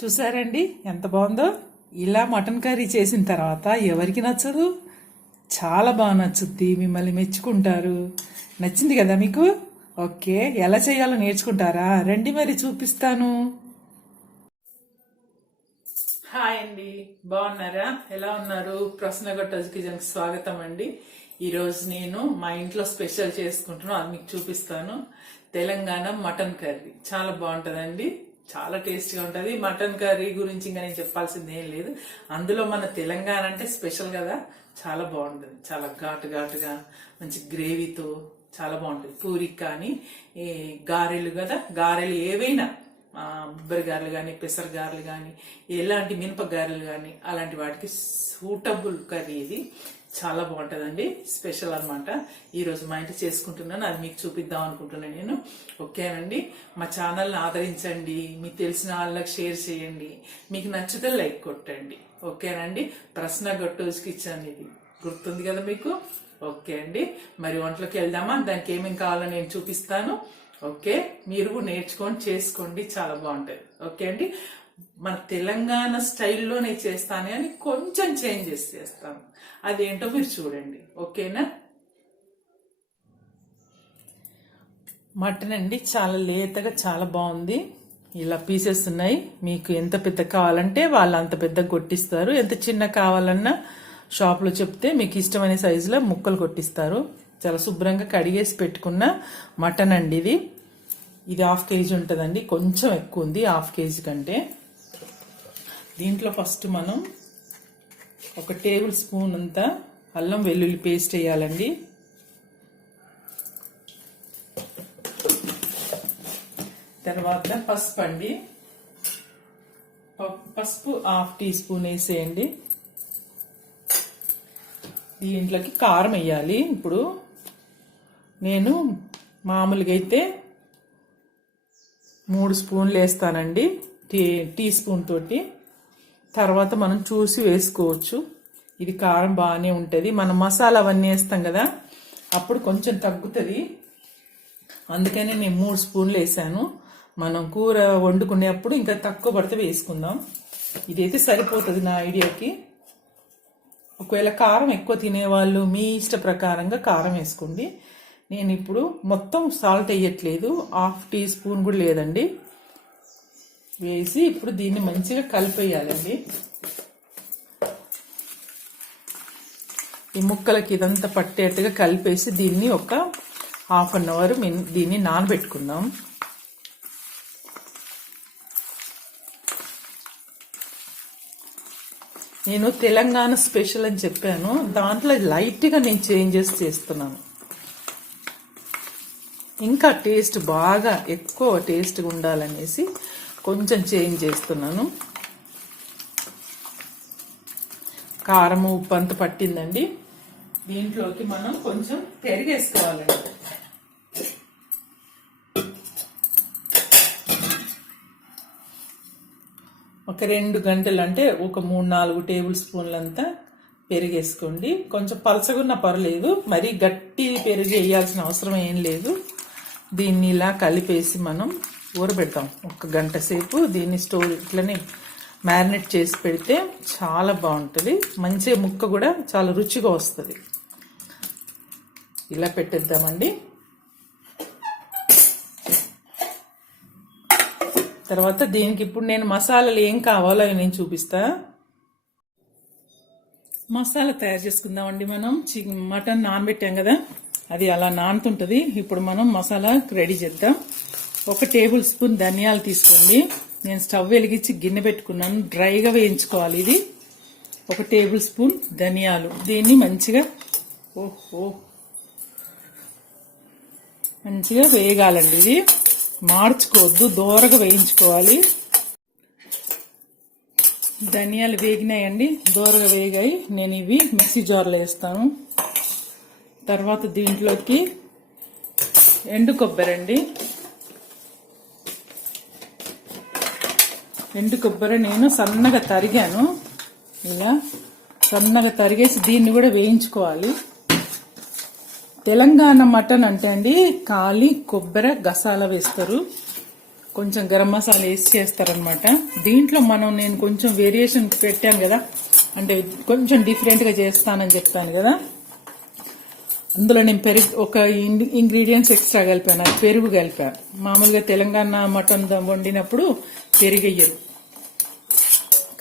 చూసారండి ఎంత బాగుందో. ఇలా మటన్ కర్రీ చేసిన తర్వాత ఎవరికి నచ్చదు? చాలా బాగా నచ్చుద్ది, మిమ్మల్ని మెచ్చుకుంటారు. నచ్చింది కదా మీకు? ఓకే, ఎలా చేయాలో నేర్చుకుంటారా? రండి మరి చూపిస్తాను. హాయ్ అండి, బాగున్నారా? ఎలా ఉన్నారు? ప్రశ్నగొట్ట కిచెన్కి స్వాగతం అండి. ఈరోజు నేను మా ఇంట్లో స్పెషల్ చేసుకుంటున్నాను, అది మీకు చూపిస్తాను. తెలంగాణ మటన్ కర్రీ చాలా బాగుంటుందండి, చాలా టేస్టీగా ఉంటుంది. మటన్ కర్రీ గురించి ఇంకా నేను చెప్పాల్సింది ఏం లేదు. అందులో మన తెలంగాణ అంటే స్పెషల్ కదా, చాలా బాగుంటుంది. చాలా ఘాటుగా మంచి గ్రేవీతో చాలా బాగుంటుంది. పూరికి కానీ గారెలు కదా, గారెలు ఏవైనా బొబ్బరి గారెలు కానీ, పెసర గారెలు కానీ, ఎలాంటి మినప గారెలు కానీ అలాంటి వాటికి సూటబుల్ కర్రీ ఇది. చాలా బాగుంటుందండి, స్పెషల్ అనమాట. ఈరోజు మా ఇంటి చేసుకుంటున్నాను, అది మీకు చూపిద్దాం అనుకుంటున్నాను నేను. ఓకేనండి, మా ఛానల్ని ఆదరించండి, మీకు తెలిసిన వాళ్ళకి షేర్ చేయండి, మీకు నచ్చితే లైక్ కొట్టండి. ఓకేనండి, ప్రశ్నగొట్టోజ్ కిచెన్ ఇది గుర్తుంది కదా మీకు? ఓకే అండి, మరి వంటలోకి వెళ్దామా? దానికి ఏమేమి కావాలో నేను చూపిస్తాను. ఓకే, మీరు నేర్చుకొని చేసుకోండి, చాలా బాగుంటుంది. ఓకే అండి, మన తెలంగాణ స్టైల్లోనే చేస్తాను కానీ కొంచెం చేంజెస్ చేస్తాను, అదేంటో మీరు చూడండి. ఓకేనా? మటన్ అండి చాలా లేతగా చాలా బాగుంది. ఇలా పీసెస్ ఉన్నాయి. మీకు ఎంత పెద్ద కావాలంటే వాళ్ళు అంత పెద్ద కొట్టిస్తారు, ఎంత చిన్న కావాలన్నా షాప్లో చెప్తే మీకు ఇష్టమైన సైజులో ముక్కలు కొట్టిస్తారు. చాలా శుభ్రంగా కడిగేసి పెట్టుకున్న మటన్ అండి ఇది. ఇది 1/2 kg ఉంటుందండి, కొంచెం ఎక్కువ ఉంది 1/2 kg కంటే. దీంట్లో ఫస్ట్ మనం 1 టేబుల్ స్పూన్ అంతా అల్లం వెల్లుల్లి పేస్ట్ వేయాలండి. తర్వాత పసుపు అండి, పసుపు 1/2 టీ స్పూన్ వేసేయండి. దీంట్లోకి కారం వేయాలి. ఇప్పుడు నేను మామూలుగా అయితే 3 స్పూన్లు వేస్తానండి, టీ స్పూన్ తోటి. తర్వాత మనం చూసి వేసుకోవచ్చు, ఇది కారం బాగానే ఉంటుంది. మనం మసాలా అవన్నీ వేస్తాం కదా, అప్పుడు కొంచెం తగ్గుతుంది, అందుకనే నేను 3 స్పూన్లు వేసాను. మనం కూర వండుకునేప్పుడు ఇంకా తక్కువ పడితే వేసుకుందాం. ఇదైతే సరిపోతుంది నా ఐడియాకి. ఒకవేళ కారం ఎక్కువ తినేవాళ్ళు మీ ఇష్ట ప్రకారంగా కారం వేసుకోండి. నేను ఇప్పుడు మొత్తం సాల్ట్ వేయట్లేదు, 1/2 టీ స్పూన్ కూడా లేదండి వేసి ఇప్పుడు దీన్ని మంచిగా కలిపేయాలండి. ఈ ముక్కలకి ఇదంతా పట్టేట్టుగా కలిపేసి దీన్ని ఒక 1/2 అవర్ దీన్ని నానబెట్టుకుందాం. నేను తెలంగాణ స్పెషల్ అని చెప్పాను, దాంట్లో లైట్గా నేను చేంజెస్ చేస్తున్నాను. ఇంకా టేస్ట్ బాగా ఎక్కువ టేస్ట్గా ఉండాలనేసి కొంచెం చేంజ్ చేస్తున్నాను. కారం ఉప్పు అంత పట్టిందండి. దీంట్లోకి మనం కొంచెం పెరిగేసుకోవాలండి. ఒక 2 గంటలు అంటే ఒక 3-4 టేబుల్ స్పూన్లంతా పెరిగేసుకోండి. కొంచెం పలచగున్న పర్లేదు, మరీ గట్టి పెరుగు వేయాల్సిన అవసరం ఏం లేదు. దీన్ని ఇలా కలిపేసి మనం ఊరబెడతాం 1 గంట సేపు. దీన్ని స్టోర్ ఇట్లనే మ్యారినేట్ చేసి పెడితే చాలా బాగుంటుంది, మంచిగా ముక్క కూడా చాలా రుచిగా వస్తుంది. ఇలా పెట్టేద్దామండి. తర్వాత దీనికి ఇప్పుడు నేను మసాలాలు ఏం కావాలో అవి నేను చూపిస్తా. మసాలా తయారు చేసుకుందామండి. మనం మటన్ నానబెట్టాం కదా, అది అలా నానుతుంటుంది. ఇప్పుడు మనం మసాలా రెడీ చేద్దాం. 1 టేబుల్ స్పూన్ ధనియాలు తీసుకోండి. నేను స్టవ్ వెలిగించి గిన్నె పెట్టుకున్నాను, డ్రైగా వేయించుకోవాలి ఇది. 1 టేబుల్ స్పూన్ ధనియాలు, దీన్ని మంచిగా మంచిగా వేయగాలండి. ఇది మార్చుకోవద్దు, దోరగా వేయించుకోవాలి. ధనియాలు వేగినాయండి, దోరగా వేగాయి. నేను ఇవి మిక్సీ జార్లో వేస్తాను. తర్వాత దీంట్లోకి ఎండు కొబ్బరి అండి. ఎండు కొబ్బరి నేను సన్నగా తరిగాను, ఇలా సన్నగా తరిగేసి దీన్ని కూడా వేయించుకోవాలి. తెలంగాణ మటన్ అంటే అండి ఖాళీ కొబ్బరి గసాల వేస్తారు, కొంచెం గరం మసాలా వేసి చేస్తారనమాట. దీంట్లో నేను కొంచెం వేరియేషన్ పెట్టాను కదా, అంటే కొంచెం డిఫరెంట్గా చేస్తానని చెప్పాను కదా. అందులో నేను ఒక ఇంగ్రీడియంట్స్ ఎక్స్ట్రా కలిపాను, అది పెరుగు కలిపాను. మామూలుగా తెలంగాణ మటన్ వండినప్పుడు పెరుగెయ్యరు.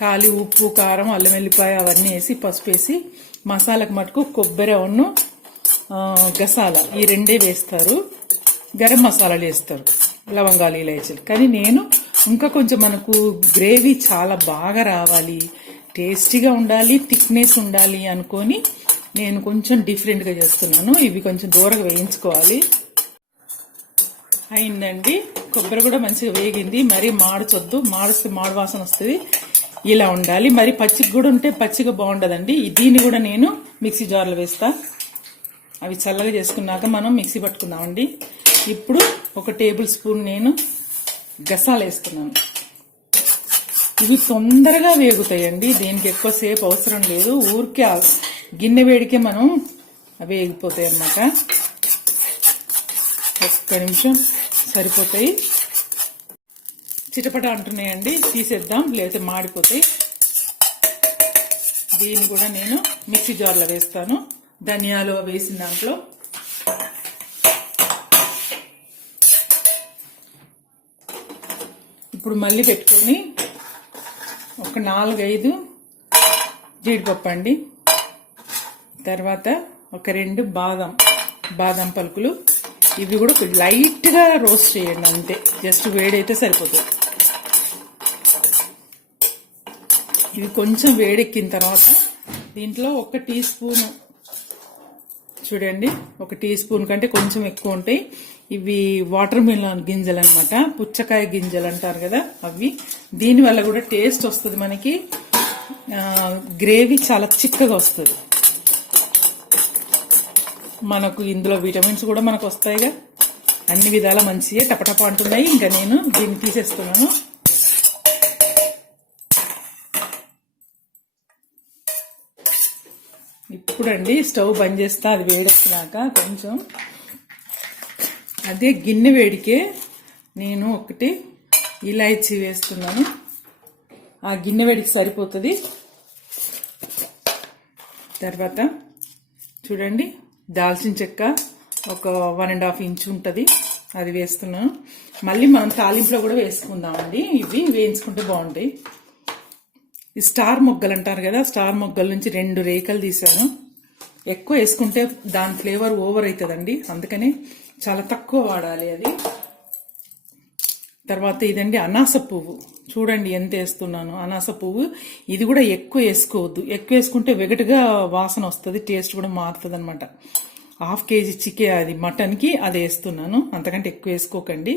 ఖాళీ ఉప్పు, కారం, అల్లం వెల్లిపాయ అవన్నీ వేసి పసుపు వేసి మసాలాకు మటుకు కొబ్బరి ఉన్ను గసాల ఈ రెండే వేస్తారు. గరం మసాలాలు వేస్తారు, లవంగాలు, ఇలాచీలు. కానీ నేను ఇంకా కొంచెం మనకు గ్రేవీ చాలా బాగా రావాలి, టేస్టీగా ఉండాలి, థిక్నెస్ ఉండాలి అనుకొని నేను కొంచెం డిఫరెంట్గా చేస్తున్నాను. ఇవి కొంచెం దూరంగా వేయించుకోవాలి. అయిందండి, కొబ్బరి కూడా మంచిగా వేగింది. మరీ మాడచొద్దు, మాడిస్తే మాడు వాసన వస్తుంది. ఇలా ఉండాలి. మరి పచ్చిగా కూడా ఉంటే పచ్చిగా బాగుండదండి. దీన్ని కూడా నేను మిక్సీ జార్లో వేస్తా. అవి చల్లగా చేసుకున్నాక మనం మిక్సీ పట్టుకుందామండి. ఇప్పుడు ఒక టేబుల్ స్పూన్ నేను గసాలు వేస్తున్నాను. ఇవి తొందరగా వేగుతాయండి, దీనికి ఎక్కువసేపు అవసరం లేదు. ఊరికే గిన్నె వేడికే మనం వేగిపోతాయి అన్నమాట. ఒక్క నిమిషం సరిపోతాయి. చిటపట అంటున్నాయండి, తీసేద్దాం లేకపోతే మాడిపోతాయి. దీన్ని కూడా నేను మిక్సీ జార్లో వేస్తాను. ధనియాలు వేసిన దాంట్లో ఇప్పుడు మళ్ళీ పెట్టుకొని ఒక 4-5 జీడిపప్పు అండి, తర్వాత ఒక 2 బాదం పలుకులు. ఇవి కూడా లైట్గా రోస్ట్ చేయండి, అంతే. జస్ట్ వేడైతే సరిపోతుంది. ఇవి కొంచెం వేడెక్కిన తర్వాత దీంట్లో 1 టీ స్పూన్, చూడండి 1 టీ స్పూన్ కంటే కొంచెం ఎక్కువ ఉంటాయి. ఇవి వాటర్ మిలన్ గింజలు అనమాట, పుచ్చకాయ గింజలు అంటారు కదా అవి. దీనివల్ల కూడా టేస్ట్ వస్తుంది మనకి, గ్రేవీ చాలా చిక్కగా వస్తుంది. మనకు ఇందులో విటమిన్స్ కూడా మనకు వస్తాయిగా, అన్ని విధాల మంచిగా టపటప అంటున్నాయి. ఇంకా నేను దీన్ని తీసేస్తున్నాను. ఇప్పుడండి స్టవ్ బంద్ చేస్తా. అది వేడెక్కినాక కొంచెం అదే గిన్నె వేడికే నేను 1 ఇలాచీ వేస్తున్నాను. ఆ గిన్నె వేడికి సరిపోతుంది. తర్వాత చూడండి దాల్చిన చెక్క ఒక 1.5 ఇంచు ఉంటుంది, అది వేస్తున్నాను. మళ్ళీ మనం తాలింపులో కూడా వేసుకుందామండి. ఇవి వేయించుకుంటే బాగుంటాయి. ఈ స్టార్ మొగ్గలు అంటారు కదా, స్టార్ మొగ్గల నుంచి 2 రేకలు తీసాను. ఎక్కువ వేసుకుంటే దాని ఫ్లేవర్ ఓవర్ అవుతుందండి, అందుకని చాలా తక్కువ వాడాలి అది. తర్వాత ఇదండి అనాస పువ్వు, చూడండి ఎంత వేస్తున్నాను అనాస పువ్వు. ఇది కూడా ఎక్కువ వేసుకోవద్దు, ఎక్కువ వేసుకుంటే వెగటుగా వాసన వస్తుంది, టేస్ట్ కూడా మారుతుంది అనమాట. 1/2 కేజీ అది మటన్కి అది వేస్తున్నాను, అంతకంటే ఎక్కువ వేసుకోకండి.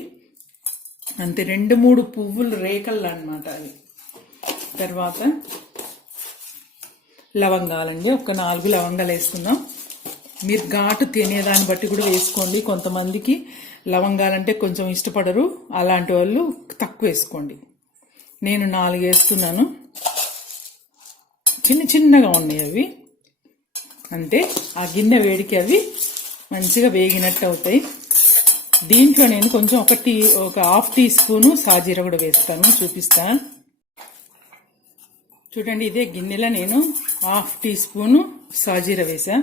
అంతే, 2-3 పువ్వులు రేకలు అనమాట అవి. తర్వాత లవంగాలండి, ఒక 4 లవంగాలు వేస్తున్నాం. మీరు ఘాటు తినేదాన్ని బట్టి కూడా వేసుకోండి. కొంతమందికి లవంగాలంటే కొంచెం ఇష్టపడరు, అలాంటి వాళ్ళు తక్కువ వేసుకోండి. నేను 4 వేస్తున్నాను, చిన్నగా ఉన్నాయి అవి. అంతే, ఆ గిన్నె వేడికి అవి మంచిగా వేగినట్టు అవుతాయి. దీంట్లో నేను కొంచెం ఒక 1/2 టీ స్పూను సాజీర కూడా వేస్తాను, చూపిస్తా. చూడండి ఇదే గిన్నెలో నేను 1/2 టీ స్పూను సాజీర వేసా.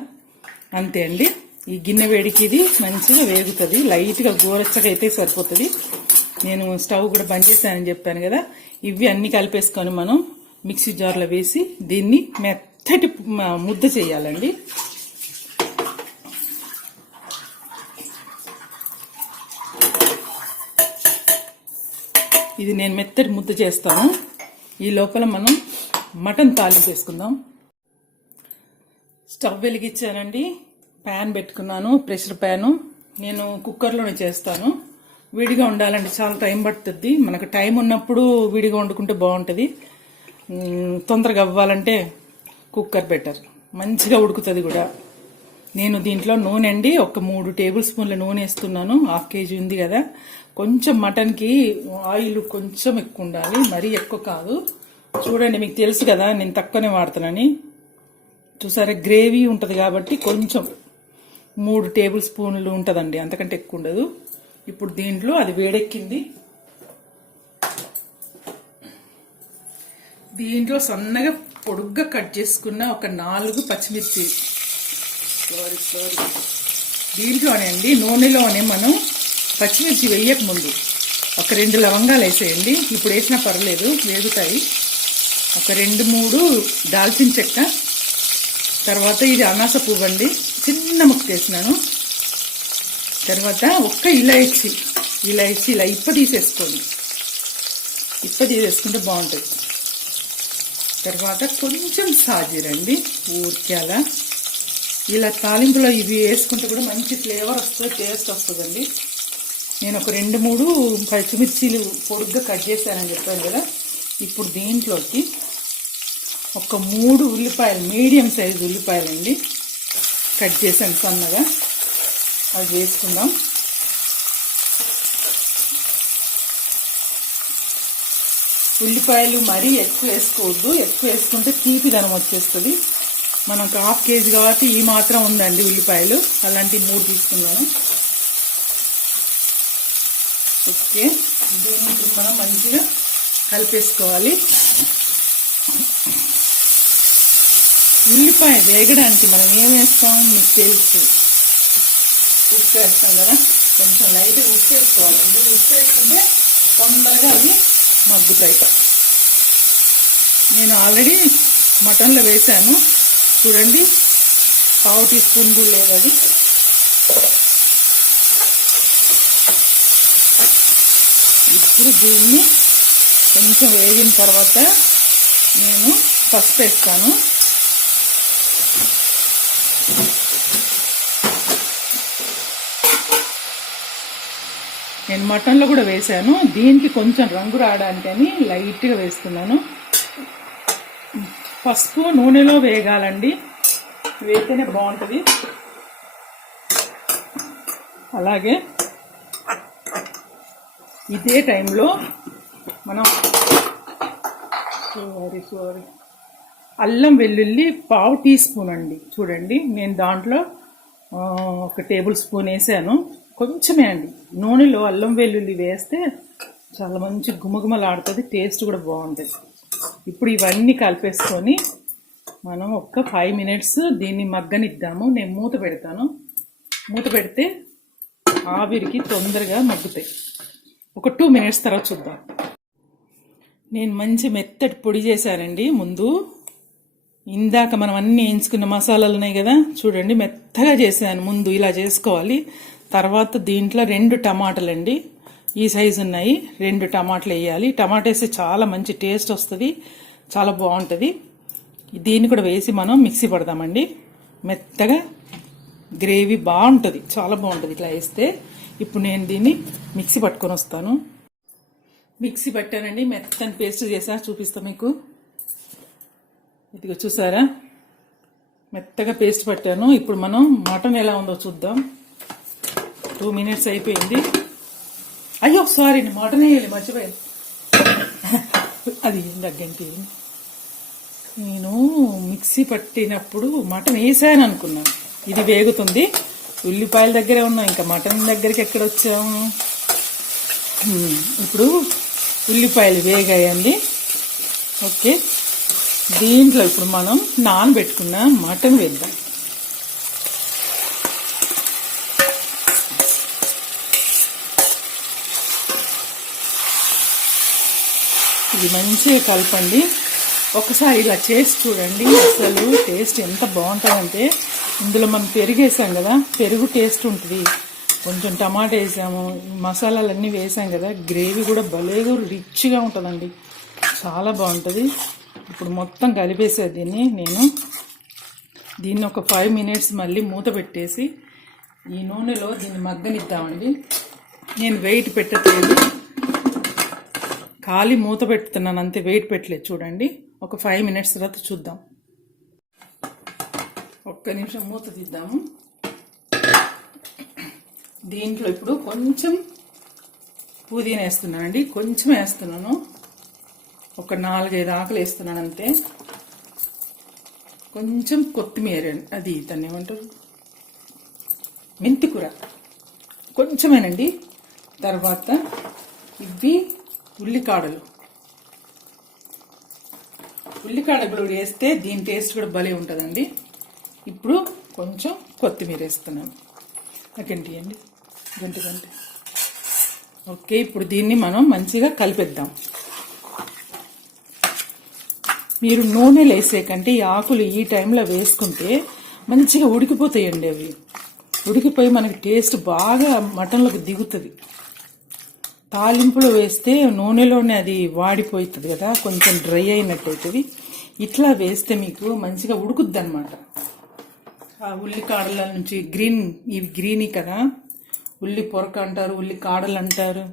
అంతే అండి, ఈ గిన్నె వేడికి ఇది మంచిగా వేగుతుంది. లైట్గా గోరచ్చగా అయితే సరిపోతుంది. నేను స్టవ్ కూడా బంద్ చేశానని చెప్పాను కదా. ఇవి అన్ని కలిపేసుకొని మనం మిక్సీ జార్లో వేసి దీన్ని మెత్తటి ముద్ద చేయాలండి. ఇది నేను మెత్తటి ముద్ద చేస్తాను. ఈ లోపల మనం మటన్ తాలింపు వేసుకుందాం. స్టవ్ వెలిగించానండి, ప్యాన్ పెట్టుకున్నాను, ప్రెషర్ ప్యాను. నేను కుక్కర్లోనే చేస్తాను. విడిగా ఉండాలండి, చాలా టైం పడుతుంది. మనకు టైం ఉన్నప్పుడు విడిగా వండుకుంటే బాగుంటుంది. తొందరగా అవ్వాలంటే కుక్కర్ బెటర్, మంచిగా ఉడుకుతుంది కూడా. నేను దీంట్లో నూనె అండి ఒక 3 టేబుల్ స్పూన్ల నూనె వేస్తున్నాను. 1/2 కేజీ ఉంది కదా. కొంచెం మటన్కి ఆయిల్ కొంచెం ఎక్కువ ఉండాలి, మరీ ఎక్కువ కాదు. చూడండి, మీకు తెలుసు కదా నేను తక్కువనే వాడుతానని. చూసారా, గ్రేవీ ఉంటుంది కాబట్టి కొంచెం 3 టేబుల్ స్పూన్లు ఉంటుందండి, అంతకంటే ఎక్కువ ఉండదు. ఇప్పుడు దీంట్లో అది వేడెక్కింది, దీంట్లో సన్నగా పొడుగ్గా కట్ చేసుకున్న ఒక 4 పచ్చిమిర్చి. దీంట్లోనే అండి నూనెలోనే మనం పచ్చిమిర్చి వేయక ముందు ఒక 2 లవంగాలు వేసేయండి. ఇప్పుడు వేసినా పర్లేదు, వేగుతాయి. ఒక 2-3 దాల్చిన చెక్క. తర్వాత ఇది అనాస పువ్వు అండి, చిన్న ముక్క వేసినాను. తర్వాత ఒక్క ఇలాయచి ఇలా తీసేసుకోండి. తీసేసుకుంటే బాగుంటుంది. తర్వాత కొంచెం సాజీరండి, ఊరికే అలా ఇలా తాలింపులో ఇవి వేసుకుంటే కూడా మంచి ఫ్లేవర్ వస్తుంది, టేస్ట్ వస్తుందండి. నేను ఒక 2-3 పచ్చిమిర్చీలు పొడుగ్గా కట్ చేశానని చెప్పాను కదా. ఇప్పుడు దీంట్లోకి ఒక 3 ఉల్లిపాయలు, మీడియం సైజు ఉల్లిపాయలండి, కట్ చేశాను సన్నగా. అది వేసుకుందాం. ఉల్లిపాయలు మరీ ఎక్కువ వేసుకోవద్దు, ఎక్కువ వేసుకుంటే తీపిదనం వచ్చేస్తుంది. మనకు 1/2 కేజీ కాబట్టి ఈ మాత్రం ఉందండి ఉల్లిపాయలు, అలాంటి 3 తీసుకున్నాను. ఓకే, దీన్ని మనం మంచిగా కలిపేసుకోవాలి. ఉల్లిపాయ వేగడానికి మనం ఏం వేస్తాం మీకు తెలుసు, ఉప్పు వేస్తాం కదా. కొంచెం లైట్గా ఉప్పు వేసుకోవాలండి. ఉప్పు వేసుకుంటే తొందరగా అవి మగ్గుతాయి. నేను ఆల్రెడీ మటన్లో వేసాను చూడండి, 1/2 టీ స్పూన్ కూడా లేదు అది. ఇప్పుడు దీన్ని కొంచెం వేగిన తర్వాత నేను పసుపు వేస్తాను. నేను మటన్లో కూడా వేసాను, దీనికి కొంచెం రంగు రావడానికని లైట్గా వేస్తున్నాను. పసుపు నూనెలో వేగాలండి, వేస్తేనే బాగుంటుంది. అలాగే ఇదే టైంలో మనం అల్లం వెల్లుల్లి 1/2 టీ స్పూన్ అండి. చూడండి నేను దాంట్లో 1 టేబుల్ స్పూన్ వేసాను. కొంచెమే అండి. నూనెలో అల్లం వెల్లుల్లి వేస్తే చాలా మంచి గుమగుమలాడుతుంది, టేస్ట్ కూడా బాగుంటుంది. ఇప్పుడు ఇవన్నీ కలిపేసుకొని మనం ఒక 5 మినిట్స్ దీన్ని మగ్గనిద్దాము. నేను మూత పెడతాను. మూత పెడితే ఆవిరికి తొందరగా మగ్గుతాయి. ఒక 2 మినిట్స్ తర్వాత చూద్దాం. నేను మంచి మెత్తటి పొడి చేశానండి. ముందు ఇందాక మనం అన్నీ వేయించుకున్న మసాలాలు ఉన్నాయి కదా, చూడండి మెత్తగా చేశాను. ముందు ఇలా చేసుకోవాలి. తర్వాత దీంట్లో 2 టమాటాలు అండి, ఈ సైజు ఉన్నాయి, 2 టమాటాలు వేయాలి. టమాటా వేస్తే చాలా మంచి టేస్ట్ వస్తుంది, చాలా బాగుంటుంది. దీన్ని కూడా వేసి మనం మిక్సీ పడదామండి. మెత్తగా గ్రేవీ బాగుంటుంది, చాలా బాగుంటుంది ఇట్లా వేస్తే. ఇప్పుడు నేను దీన్ని మిక్సీ పట్టుకొని వస్తాను. మిక్సీ పట్టానండి, మెత్తని పేస్ట్ చేసా, చూపిస్తా మీకు. ఇదిగో చూసారా, మెత్తగా పేస్ట్ పట్టాను. ఇప్పుడు మనం మటన్ ఎలా ఉందో చూద్దాం. 2 మినిట్స్ అయిపోయింది. అయ్యో సారీ, మటన్ వేయాలి, మర్చిపోయాను. అది దగ్గంటి నేను మిక్సీ పట్టినప్పుడు మటన్ వేసాను అనుకున్నాను. ఇది వేగుతుంది, ఉల్లిపాయల దగ్గరే ఉన్నాం, ఇంకా మటన్ దగ్గరికి ఎక్కడ వచ్చాము. ఇప్పుడు ఉల్లిపాయలు వేగాయండి. ఓకే, దీంట్లో ఇప్పుడు మనం నానబెట్టుకున్న మటన్ వేద్దాం. ఇది మంచిగా కలపండి. ఒకసారి ఇలా చేసి చూడండి, అసలు టేస్ట్ ఎంత బాగుంటుందంటే. ఇందులో మనం పెరుగు వేసాం కదా, పెరుగు టేస్ట్ ఉంటుంది. కొంచెం టమాటా వేసాము, మసాలాలన్నీ వేసాం కదా, గ్రేవీ కూడా భలేగా రిచ్గా ఉంటుందండి, చాలా బాగుంటుంది. ఇప్పుడు మొత్తం కలిపేసే దీన్ని ఒక 5 మినిట్స్ మళ్ళీ మూత పెట్టేసి ఈ నూనెలో దీన్ని మగ్గనిద్దామండి. నేను వెయిట్ పెట్టట్లేదు, ఖాళీ మూత పెడుతున్నాను అంతే, వెయిట్ పెట్టలేదు. చూడండి, ఒక 5 మినిట్స్ తర్వాత చూద్దాం. ఒక్క నిమిషం మూత తీద్దాము. దీంట్లో ఇప్పుడు కొంచెం పుదీనా వేస్తున్నానండి, కొంచెం వేస్తున్నాను, ఒక 4-5 ఆకులు వేస్తున్నాను అంతే. కొంచెం కొత్తిమీర, అది దాన్ని ఏమంటారు, మెంతికూర కొంచెమేనండి. తర్వాత ఇవి ఉల్లికాడలు, ఉల్లికాడ కూడా వేస్తే దీని టేస్ట్ కూడా భలే ఉంటుందండి. ఇప్పుడు కొంచెం కొత్తిమీర వేస్తున్నాను. గంటి అండి, గంట. ఓకే, ఇప్పుడు దీన్ని మనం మంచిగా కలిపేద్దాం. మీరు నూనెలు వేసే కంటే ఈ ఆకులు ఈ టైంలో వేసుకుంటే మంచిగా ఉడికిపోతాయండి. అవి ఉడికిపోయి మనకి టేస్ట్ బాగా మటన్లోకి దిగుతుంది. తాలింపులో వేస్తే నూనెలోనే అది వాడిపోతుంది కదా, కొంచెం డ్రై అయినట్టు అవుతుంది. ఇట్లా వేస్తే మీకు మంచిగా ఉడుకుద్ది అనమాట. ఆ ఉల్లి కాడల నుంచి ఇవి గ్రీనీ కదా, ఉల్లి పొరక అంటారు, ఉల్లి కాడలు అంటారు.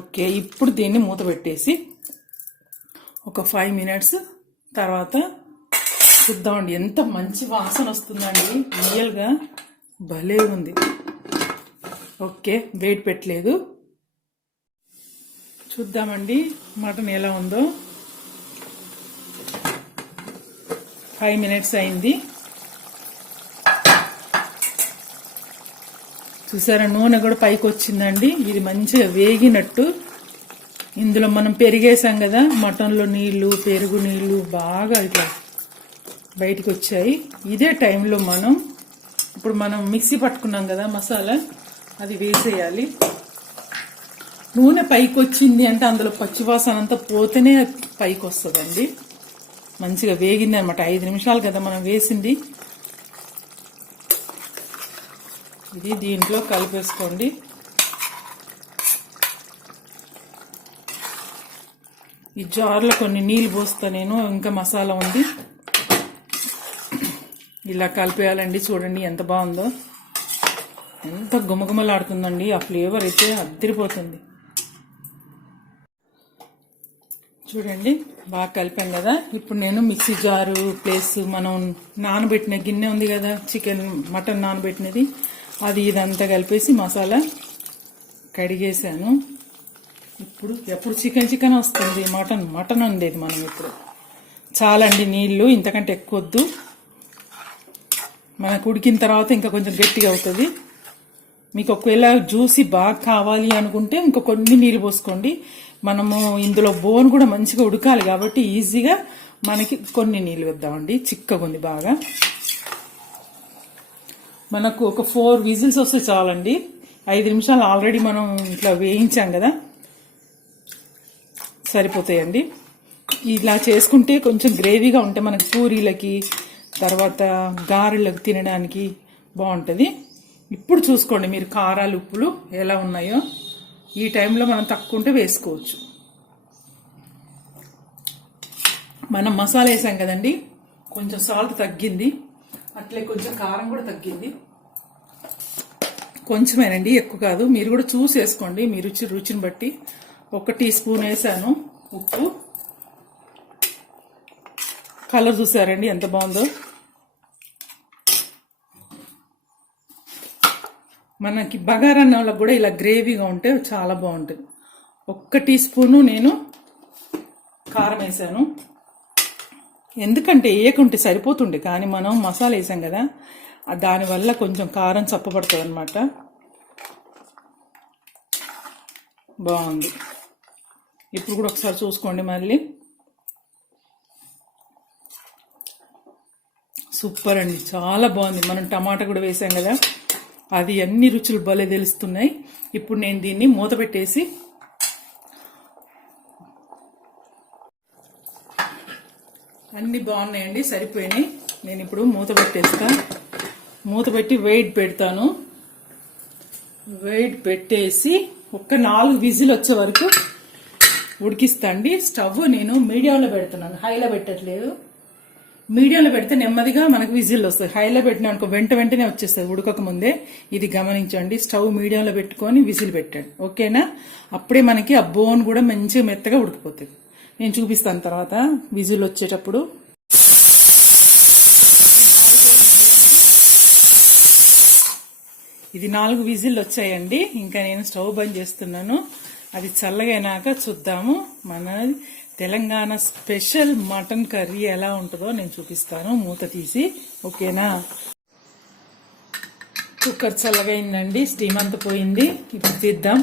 ఓకే, ఇప్పుడు దీన్ని మూత పెట్టేసి ఒక 5 minutes తర్వాత చూద్దామండి. ఎంత మంచి వాసన వస్తుందండి, రియల్గా భలే ఉంది. ఓకే, వెయిట్ పెట్టలేదు, చూద్దామండి మటన్ ఎలా ఉందో. 5 minutes అయింది. చూసారా, నూనె కూడా పైకి వచ్చిందండి. ఇది మంచిగా వేగినట్టు. ఇందులో మనం పెరిగేసాం కదా, మటన్లో నీళ్లు, పెరుగు నీళ్లు బాగా ఇట్లా బయటికి వచ్చాయి. ఇదే టైంలో ఇప్పుడు మనం మిక్సీ పట్టుకున్నాం కదా మసాలా, అది వేసేయాలి. నూనె పైకి వచ్చింది అంటే అందులో పచ్చివాసన అంతా పోతేనే పైకి వస్తుందండి. మంచిగా వేగింది అనమాట. 5 నిమిషాలు కదా మనం వేసింది. ఇది దీంట్లో కలిపేసుకోండి. ఈ జార్లో కొన్ని నీళ్ళు పోస్తా నేను, ఇంకా మసాలా ఉంది. ఇలా కలిపేయాలండి. చూడండి ఎంత బాగుందో, ఎంత గుమగుమలాడుతుందండి. ఆ ఫ్లేవర్ అయితే అద్దరిపోతుంది. చూడండి బాగా కలిపాం కదా. ఇప్పుడు నేను మిక్సీ జారు ప్లేస్ మనం నానబెట్టిన గిన్నె ఉంది కదా, మటన్ నానబెట్టినది, అది ఇదంతా కలిపేసి మసాలా కడిగేసాను. ఇప్పుడు ఎప్పుడు చికెన్ వస్తుంది, మటన్ ఉండేది మనం ఇప్పుడు. చాలండి నీళ్ళు, ఇంతకంటే ఎక్కువ వద్దు. మనకు ఉడికిన తర్వాత ఇంకా కొంచెం గట్టిగా అవుతుంది. మీకు ఒకవేళ జ్యూసీ బాగా కావాలి అనుకుంటే ఇంకా కొన్ని నీళ్ళు పోసుకోండి. మనము ఇందులో బోన్ కూడా మంచిగా ఉడకాలి కాబట్టి ఈజీగా మనకి కొన్ని నీళ్ళు వేద్దామండి. చిక్కగా ఉంది బాగా. మనకు ఒక 4 విజిల్స్ వస్తే చాలండి. 5 నిమిషాలు ఆల్రెడీ మనం ఇట్లా వేయించాం కదా, సరిపోతాయండి. ఇలా చేసుకుంటే కొంచెం గ్రేవీగా ఉంటే మనకి పూరీలకి, తర్వాత గారెలకు తినడానికి బాగుంటుంది. ఇప్పుడు చూసుకోండి మీరు కారాలు, ఉప్పులు ఎలా ఉన్నాయో. ఈ టైంలో మనం తక్కువ ఉంటే వేసుకోవచ్చు. మనం మసాలా వేసాం కదండి, కొంచెం సాల్ట్ తగ్గింది, అట్లే కొంచెం కారం కూడా తగ్గింది. కొంచెమేనండి, ఎక్కువ కాదు. మీరు కూడా చూసి వేసుకోండి, మీ రుచిని బట్టి. 1 టీ స్పూన్ వేసాను ఉప్పు. కలర్ చూసారండి ఎంత బాగుందో. మనకి బగారన్నంలో కూడా ఇలా గ్రేవీగా ఉంటే చాలా బాగుంటుంది. 1 టీ స్పూను నేను కారం వేసాను. ఎందుకంటే వేయకుంటే సరిపోతుండే, కానీ మనం మసాలా వేసాం కదా, దానివల్ల కొంచెం కారం చప్పబడుతుంది అనమాట. బాగుంది. ఇప్పుడు కూడా ఒకసారి చూసుకోండి మళ్ళీ. సూపర్ అండి, చాలా బాగుంది. మనం టమాటా కూడా వేసాం కదా, అది అన్ని రుచులు భలే తెలుస్తున్నాయి. ఇప్పుడు నేను దీన్ని మూత పెట్టేసి అన్ని బాగున్నాయండి, సరిపోయినాయి. నేను ఇప్పుడు మూత పెట్టేస్తా. మూత పెట్టి వెయిట్ పెడతాను. వెయిట్ పెట్టేసి ఒక 4 విజిల్ వచ్చే వరకు ఉడికిస్తా అండి. స్టవ్ నేను మీడియంలో పెడుతున్నాను, హైలో పెట్టట్లేదు. మీడియంలో పెడితే నెమ్మదిగా మనకు విజిల్ వస్తాయి. హైలో పెట్టినా అనుకో వెంటనే వచ్చేస్తుంది ఉడకక ముందే. ఇది గమనించండి. స్టవ్ మీడియంలో పెట్టుకొని విజిల్ పెట్టండి, ఓకేనా? అప్పుడే మనకి ఆ బోన్ కూడా మంచిగా మెత్తగా ఉడికిపోతుంది. నేను చూపిస్తాను తర్వాత విజిల్ వచ్చేటప్పుడు. ఇది 4 విజిల్ వచ్చాయండి. ఇంకా నేను స్టవ్ బంద్ చేస్తున్నాను. అది చల్లగైనాక చూద్దాము. మన తెలంగాణ స్పెషల్ మటన్ కర్రీ ఎలా ఉంటుందో నేను చూపిస్తాను మూత తీసి, ఓకేనా? కుక్కర్ చల్లగైందండి, స్టీమ్ అంతా పోయింది. ఇప్పుడు తీద్దాం.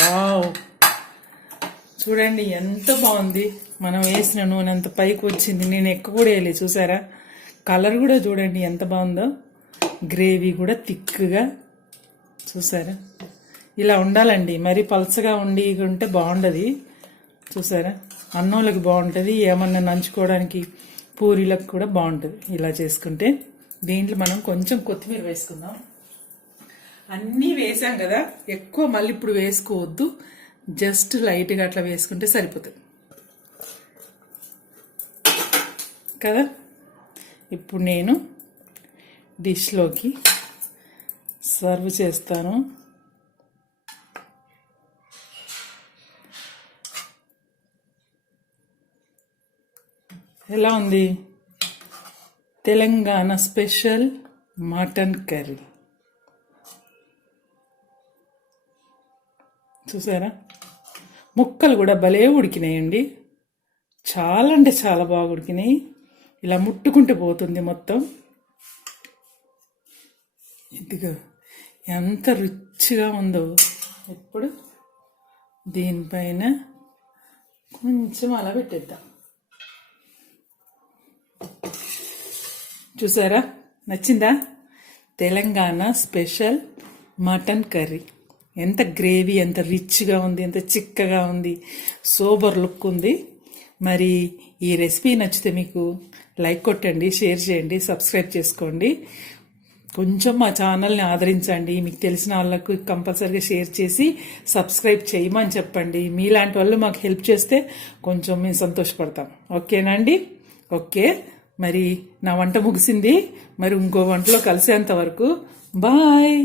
వావ్, చూడండి ఎంత బాగుంది. మనం వేసిన నూనె అంత పైకి వచ్చింది. నేను ఎక్కువ కూడా వేయలేదు, చూసారా? కలర్ కూడా చూడండి ఎంత బాగుందో. గ్రేవీ కూడా థిక్గా, చూసారా? ఇలా ఉండాలండి. మరి పలచగా ఉంటే బాగుండదు. చూసారా? అన్నంలోకి బాగుంటుంది, ఏమన్నా నంచుకోవడానికి పూరీలకు కూడా బాగుంటుంది ఇలా చేసుకుంటే. దీంట్లో మనం కొంచెం కొత్తిమీర వేసుకుందాం. అన్నీ వేసాం కదా, ఎక్కువ మళ్ళీ ఇప్పుడు వేసుకోవద్దు. జస్ట్ లైట్గా అట్లా వేసుకుంటే సరిపోతుంది కదా. ఇప్పుడు నేను డిష్లోకి సర్వ్ చేస్తాను. ఎలా ఉంది? Telangana special mutton curry. చూసారా? ముక్కలు కూడా భలే ఉడికినాయండి. చాలా అంటే చాలా బాగా ఉడికినాయి. ఇలా ముట్టుకుంటే పోతుంది మొత్తం. ఇదిగో ఎంత రుచిగా ఉందో. ఇప్పుడు దీనిపైన కొంచెం అలా పెట్టేద్దాం. చూసారా? నచ్చిందా? Telangana special mutton curry. ఎంత గ్రేవీ, ఎంత రిచ్గా ఉంది, ఎంత చిక్కగా ఉంది, సూపర్ లుక్ ఉంది. మరి ఈ రెసిపీ నచ్చితే మీకు లైక్ కొట్టండి, షేర్ చేయండి, సబ్స్క్రైబ్ చేసుకోండి. కొంచెం మా ఛానల్ని ఆదరించండి. మీకు తెలిసిన వాళ్ళకు కంపల్సరీగా షేర్ చేసి సబ్స్క్రైబ్ చేయమని చెప్పండి. మీలాంటి వాళ్ళు మాకు హెల్ప్ చేస్తే కొంచెం మేము సంతోషపడతాం. ఓకేనండి? ఓకే, మరి నా వంట ముగిసింది. మరి ఇంకో వంటలో కలిసేంత వరకు బాయ్.